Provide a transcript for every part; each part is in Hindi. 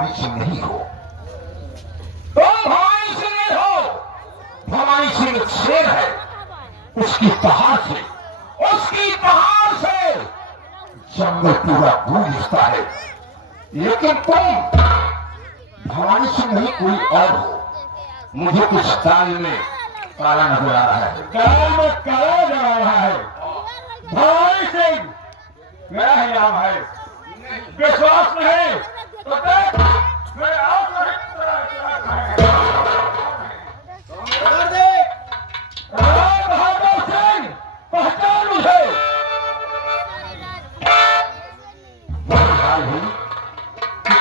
भवानी सिंह नहीं हो, तुम भवानी सिंह नहीं हो। भवानी सिंह एक शेर है, उसकी पहाड़ से जंगल पूरा गूंजता है। लेकिन तुम भवानी सिंह नहीं, कोई और हो। मुझे कुछ दाल में काला नजर आ रहा है, दाल में काला नजर आ रहा है। भवानी सिंह मेरा ही नाम है। विश्वास नहीं तो देख, मेरे आप राम बहादुर सिंह, पहचान मुझे।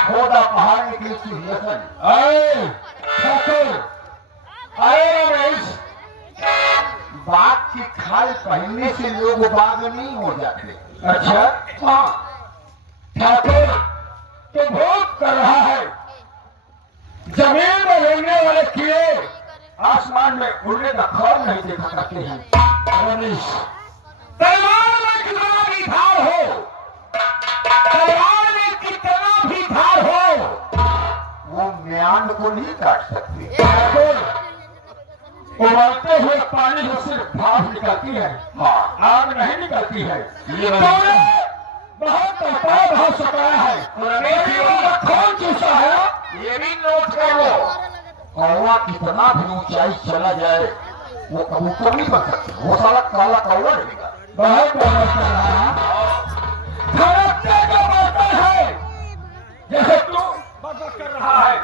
खोदा पहाड़ के सिंहासन। अरे रमेश, बाग की खाल पहनने से लोग बाग नहीं हो जाते। अच्छा हाँ, ठाकुर तो भोग कर रहा है। जमीन में उड़ने वाले कीड़े आसमान में उड़ने का खौफ नहीं देखा करते हैं। रमेश, तलवार में कितना भी धार हो, तलवार में कितना भी धार हो, वो म्यान को नहीं काट सकती। ठाकुर, उबलते हुए पानी में सिर्फ भाप निकलती है, हाँ, आग नहीं निकलती है। ये तुमने बहुत तड़पाया, बहुत सताया है, खून चूसा है। ये भी नोट कर लो। कौवा कितना भी ऊंचाई चला जाए, वो कबूतर नहीं बन सकता, वो साला काला कौवा रहेगा। बहुत मेहनत कर रहा है। खड़कते जो बर्तन है, जैसे तू बर्तन कर रहा है,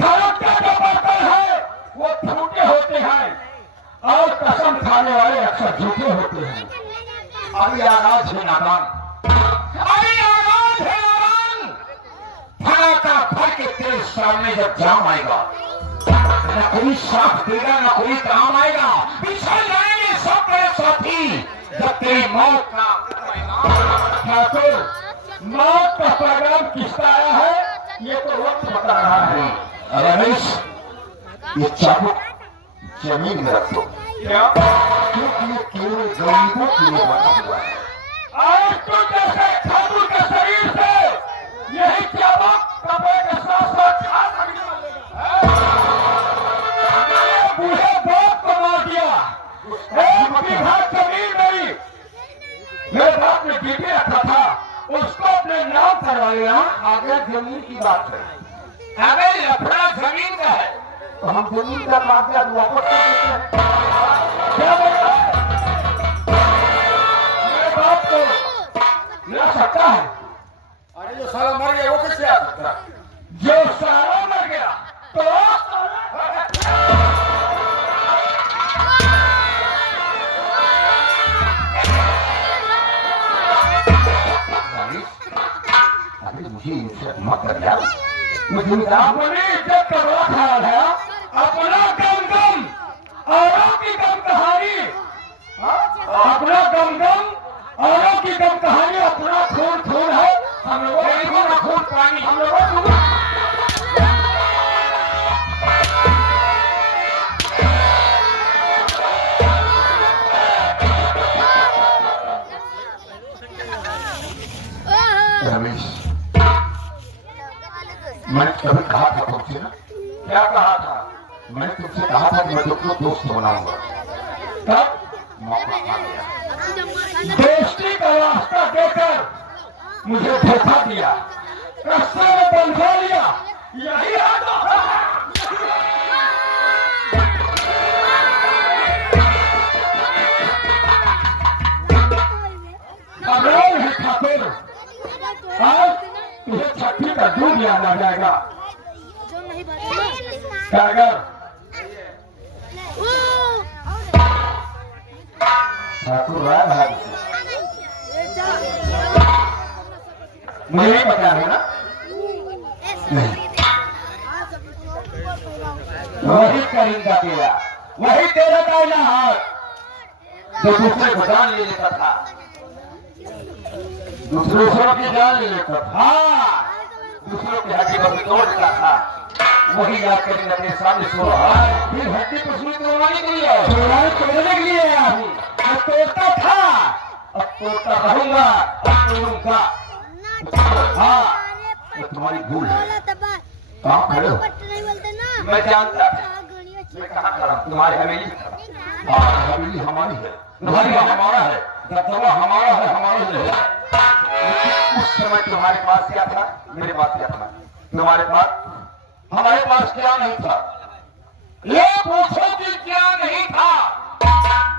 खड़कते जो बर्तन है वो फूटे होते हैं, और कसम खाने वाले अक्सर झूठे होते हैं। अभी आगाज है नादान, अभी आगाज है नादान। फटाका फट के तेरे सामने जब जाम आएगा, न कोई साथ देगा, न कोई काम आएगा। पिछड़ जाएंगे सब तेरे साथी जब तेरी मौत का। ठाकुर, मौत का पैगाम किसका आया है ये तो वक्त बता रहा है। रमेश, ये चाबुक जमीन में रख दो, क्या? क्योंकि ये केवल गरीबों के लिए बना हुआ है। आज तो जैसे ठाकुर के शरीर से यही चाबुक कपड़े के साथ साथ खास निकलेगा। मैंने बूढ़े बाप को मार दिया। 1 बीघा जमीन मेरे बाप ने गिरवी रखा था, उसको अपने नाम करवा लिया। आगे जमीन की बात है, अबे लफड़ा जमीन का है। तो हम जमीन का कागजात वापस कर देते हैं। क्या बोल रहा है? मेरे बाप को मिला सकता है। अरे जो साला मर गया वो कैसे आ सकता है? जो सारा मर गया तो अभी मुझे इज्जत मत कर यार, मुझे अपनी इज्जत का बड़ा ख्याल है। अपना गम गम औरों की गम कहानी, अपना गम गम औरों की गम कहानी, अपना खून खून है, हम लोगों का खून पानी, हम लोगों को। रमेश, मैंने कभी कहा था तुमसे ना, क्या कहा था? मैंने तुमसे कहा था कि मैं तुमको दोस्त बनाऊंगा। तब मौका आ गया। दोस्ती का रास्ता देकर मुझे धोखा दिया, रास्ते में बंधा लिया। यही अमरोल है ठाकुर। आज तुझे छठी का दूध याद आ जाएगा। टाइगर, ठाकुर राय भाई मुझे नहीं पता है ना। वही करेंगा तेरा, वही तेरा कायना हाथ जो दूसरे को जान ले लेता था, दूसरों की जान ले लेता था, हाँ, दूसरों की हड्डी पर तोड़ देता था, वही याद करेंगे अपने सामने सो रहा है। फिर हड्डी पसली तोड़वाने के लिए, तोड़ने के लिए आया हूँ। मैं तोड़ता था, अब तोड़ता रहूंगा, अब तोड़ूंगा। हाँ, वो तुम्हारी भूल है। कहाँ खड़े हो? नहीं बोलते ना। मैं जानता था। मैं कहाँ खड़ा हूँ? तुम्हारी हवेली में खड़ा। हाँ, हवेली हमारी है, तुम्हारी हमारा है, दबदबा हमारा है, हमारा है। उस समय तुम्हारे पास क्या था, मेरे पास क्या था? तुम्हारे पास, हमारे पास क्या नहीं था? ये पूछो कि क्या नहीं था?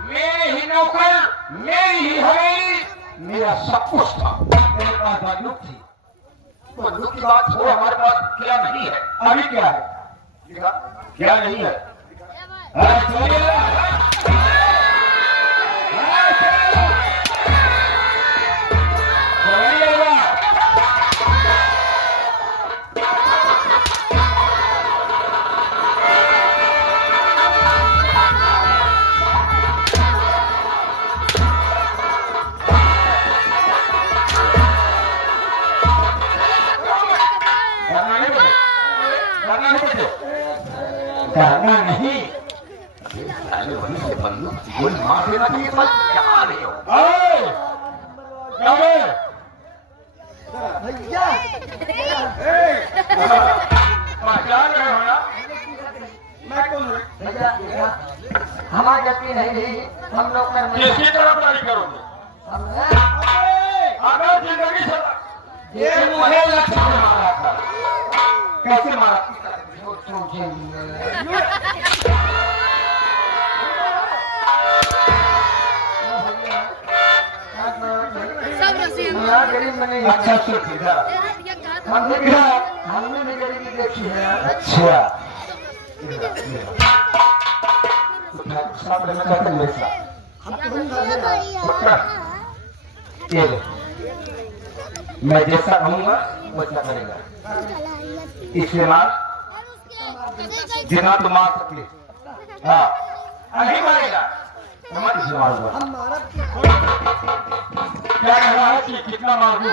मेरे ही नौकर, मेरी ही हवेली, मेरा सब कुछ था। मेरे पास बंदूक थी। बंदूक की बात छोड़ो, हमारे पास क्या नहीं है? अभी क्या है? क्या नहीं है? करना नहीं, वहीं से बंदूक गोली मार देना चाहिए। बस क्या रहे हो? भैया पहचान रहे हो ना? मैं कौन हूँ? भैया हमारा यकीन है नहीं, हम लोग कर किसी तरह तैयारी करोगे? अगर जिंदगी से ये मुझे लक्ष्य मारा था, कैसे मारा? गरीब बने। अच्छा ठीक है। हमने भी गरीबी देखी है। अच्छा सामने में कहते हैं वैसा। ये ले। मैं जैसा कहूँगा वैसा करेगा। इसलिए मार जितना तुम मार सकते। हाँ नहीं मारेगा, समझ मारूंगा। क्या कह रहा है कि कितना मारू?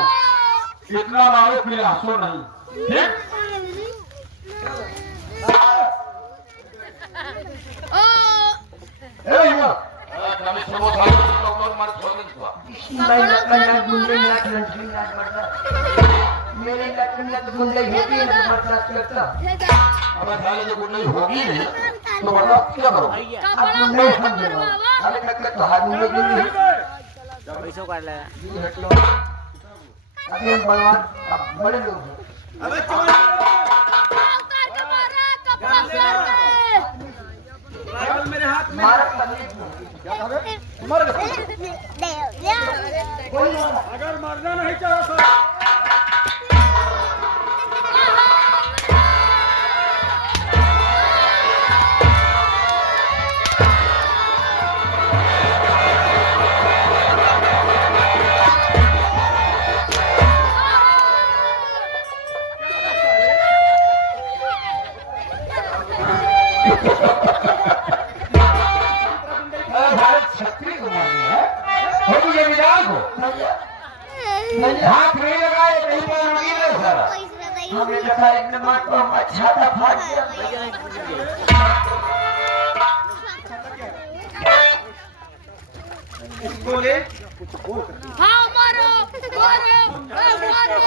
कितना मारो फिर हंसो नहीं, ठीक? मेरे गुंडे होगी बर्दाश्त करता। अब जो गुंडई होगी नहीं तो बर्दाश्त क्या करो? अब गुंडे समझो। अरे तक तो हाथ में लगी नहीं। पैसों कर ले। अभी हम बलवान अब बड़े लोग हैं। अबे मेरे हाथ में मारा तकलीफ मर गए। अगर मरना नहीं चाहा तो भारत छत्री को मारनी है, हो मुझे विदाई को हाथ नहीं लगाए नहीं मारूंगी ना सारा। हमें लगा एक नंबर को हम छाता फाड़ दिया। इसको ले हाँ मारो मारो मारो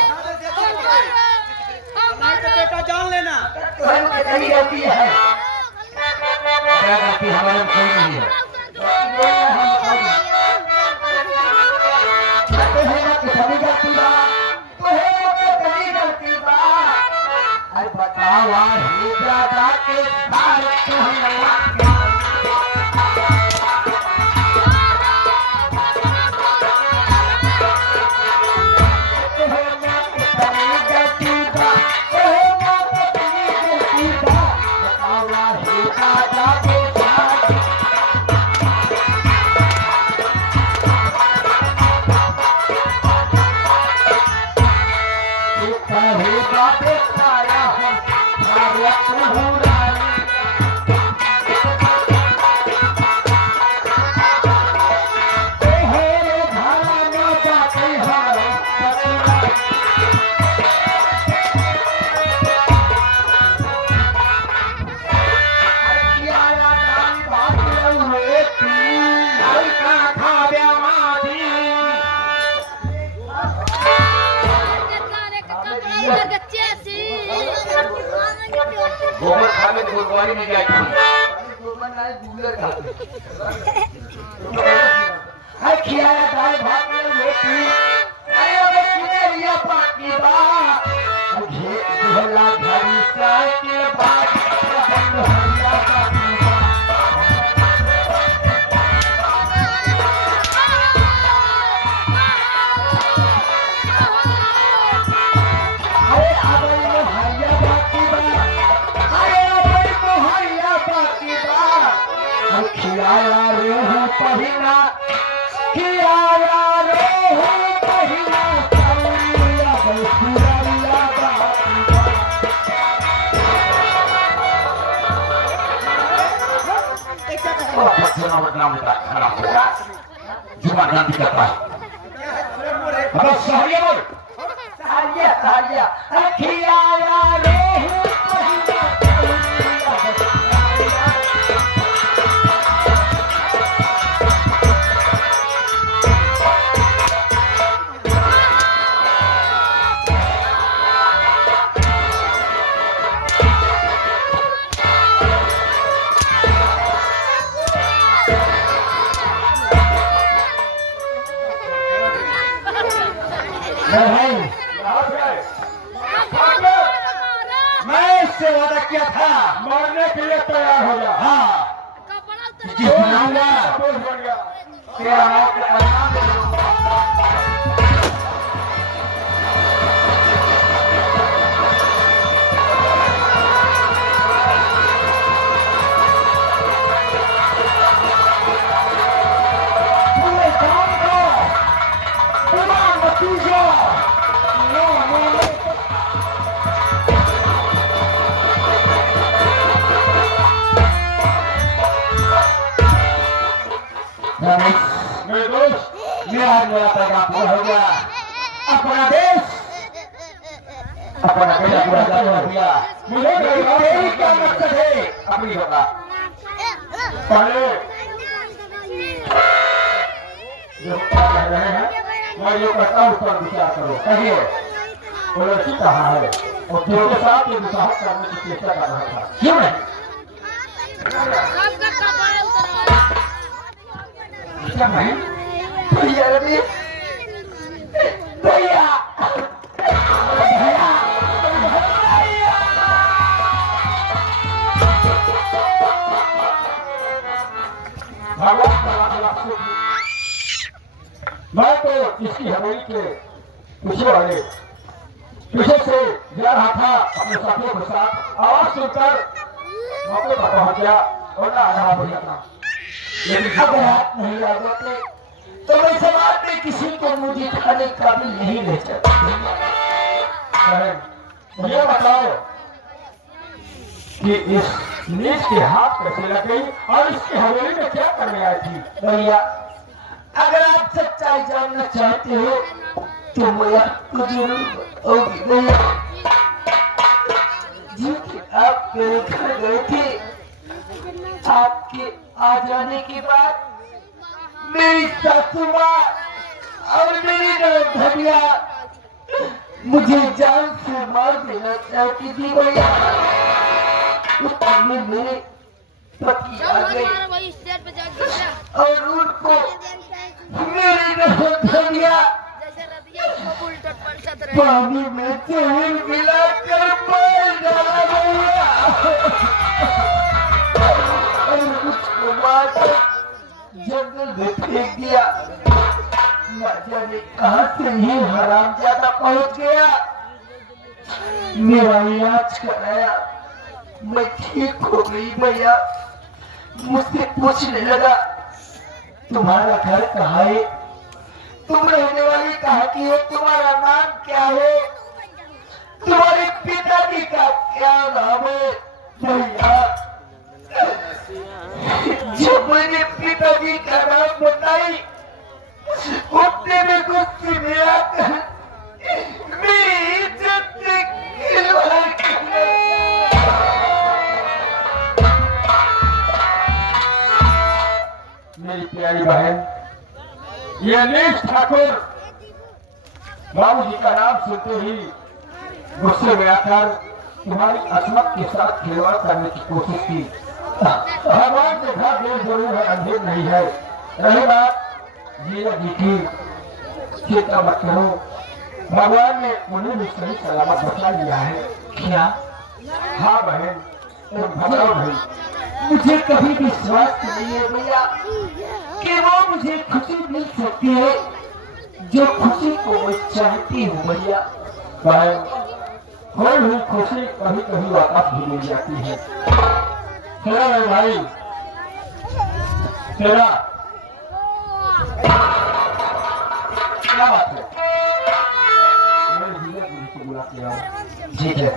नाक बेटा जान लेना। स्वयं के कहीं रहती है। क्या करती हमारे में कोई नहीं है। तो है ना कि कभी गलती बा, तो है ना कि कभी गलती बा। अरे बताओ ही ज्यादा के भारत को हम गच्ची फुलवारी में गए थे है खियाया दाल भात में रोटी अरे अबे किने लिया पाकी बा घे ढोला घड़ी सा के बाद बंद होया पाकी बा अरे अबे मोहैया बाकी बा अरे अबे मोहैया बाकी बा खियाया रे हूँ पहिना खियाया रे हूँ पहिना कौरिया बसुरिया बाकी बा और बच्चों बदनाम खराब होगा जुमा गांधी करता है अब सहरिया बोल सारिया सारिया खियाया रे हूँ पहिना कौरिया बसुरिया मैं इससे वादा किया था मरने के लिए तैयार हो जा। हाँ कपड़ा उतर जिस नाला दोस्त बन गया। तेरा नाम के नाम दे पूरे काम को पूरा नतीजा मेरे दोस्त मेरा पैगाम पूरा हो गया अपना देश पूरा कर दिया मुझे तेरी क्या मकसद है अपनी होगा पहले जो कह रहे हैं मैं ये कहता हूँ पर विचार करो। कहिए वो लड़की कहाँ है और जिसके साथ ये विवाह करने की चेष्टा कर रहा था क्यों नहीं सबका कपड़ा उतर क्या है भैया रवि भैया भैया मैं तो इसकी हवेली के पीछे से जा रहा था अपने साथियों के साथ आवाज सुनकर मौके पर पहुंच गया और आधा हो जाता। लेकिन अब हाथ नहीं लगाते तो मैं समाज में किसी को मुझे खाने का भी नहीं ले सकता मुझे बताओ कि इस नीच के हाथ कैसे लग गई और इसकी हवेली में क्या करने आई थी। भैया अगर आप सच्चाई जानना चाहते हो तो मैं आपको जरूर होगी भैया जी कि आप मेरे घर गए थे आपके आ जाने के बाद मेरी सासू माँ और मेरी भैया मुझे जान से मार देना चाहती थी भैया उस टाइम में मेरे पति आ गए वही स्टेज पे जाके और उनको मेरी भैया जैसे रतिया उसको उल्टट पलटत रहे पानी में तेल मिलाकर मार डाला भैया और उसको मारकर जंगल में फेंक दिया न जाने कहां से ही हरामजादा पहुंच गया मेरा इलाज कराया मैं ठीक हो गई भैया मुझसे पूछने लगा तुम्हारा घर कहाँ है तुम रहने वाली कहाँ की हो तुम्हारा नाम क्या है तुम्हारे पिताजी का क्या नाम है भैया जब मैंने पिताजी का नाम बताई उतने में गुस्से में आकर मेरी इज्जत से खिलवाड़ करने मेरी प्यारी बहन ये नीच ठाकुर बाबू जी का नाम सुनते ही गुस्से में आकर तुम्हारी असमत के साथ खिलवाड़ करने की कोशिश की। भगवान देखा देर जरूर है, अंधेर नहीं है। रही बात जीजा जी की, चिंता मत करो, भगवान ने उन्हें भी सही सलामत बचा लिया है। क्या? हाँ बहन, तुम घबराओ नहीं। मुझे कभी विश्वास नहीं है भैया कि वो मुझे खुशी मिल सकती है जो खुशी को मैं चाहती हूँ भैया। बहन, खोई हुई खुशी कभी कभी वापस भी मिल जाती है। तेरा मेरे भाई, तेरा क्या बात है? मेरे जीजा जी को बुला के आओ। जी जी।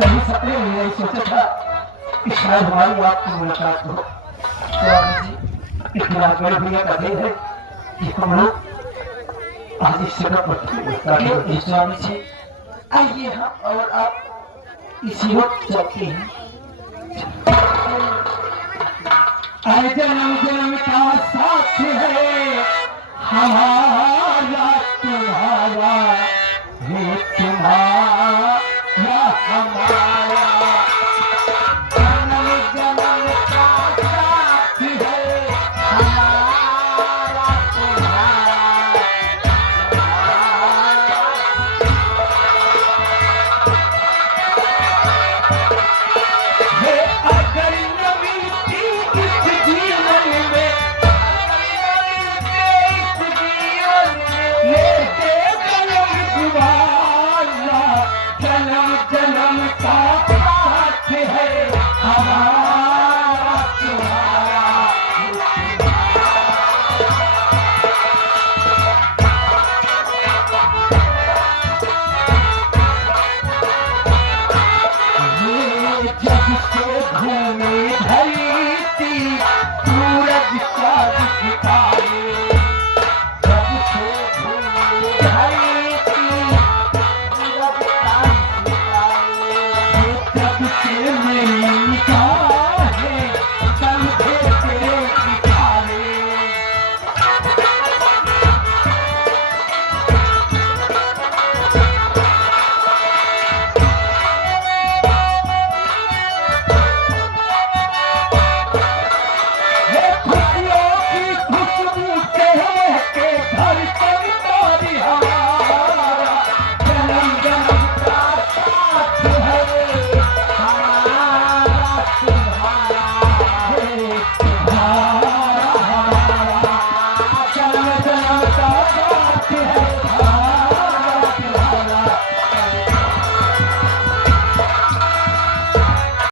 कभी सपने में नहीं सोचा था कि शायद हमारी आपकी मुलाकात हो। स्वामी जी, इतना बड़े भैया का दिल है कि हम लोग आज इस जगह पर स्वामी जी, आइए हम और आप इसी वक्त चलते हैं। आए जन्म जन्म का साथ है हमारा तुम्हारा, ये तुम्हारा हमारा, जन्म जन्म का साथ है हमारा तुम्हारा। हे अगर न मिलती इस जीवन में, लेते जन्म दोबारा, जन्म जन्म का साथ है हमारा तुम्हारा। ये जब से घूमे धरती, सूरज का दिखता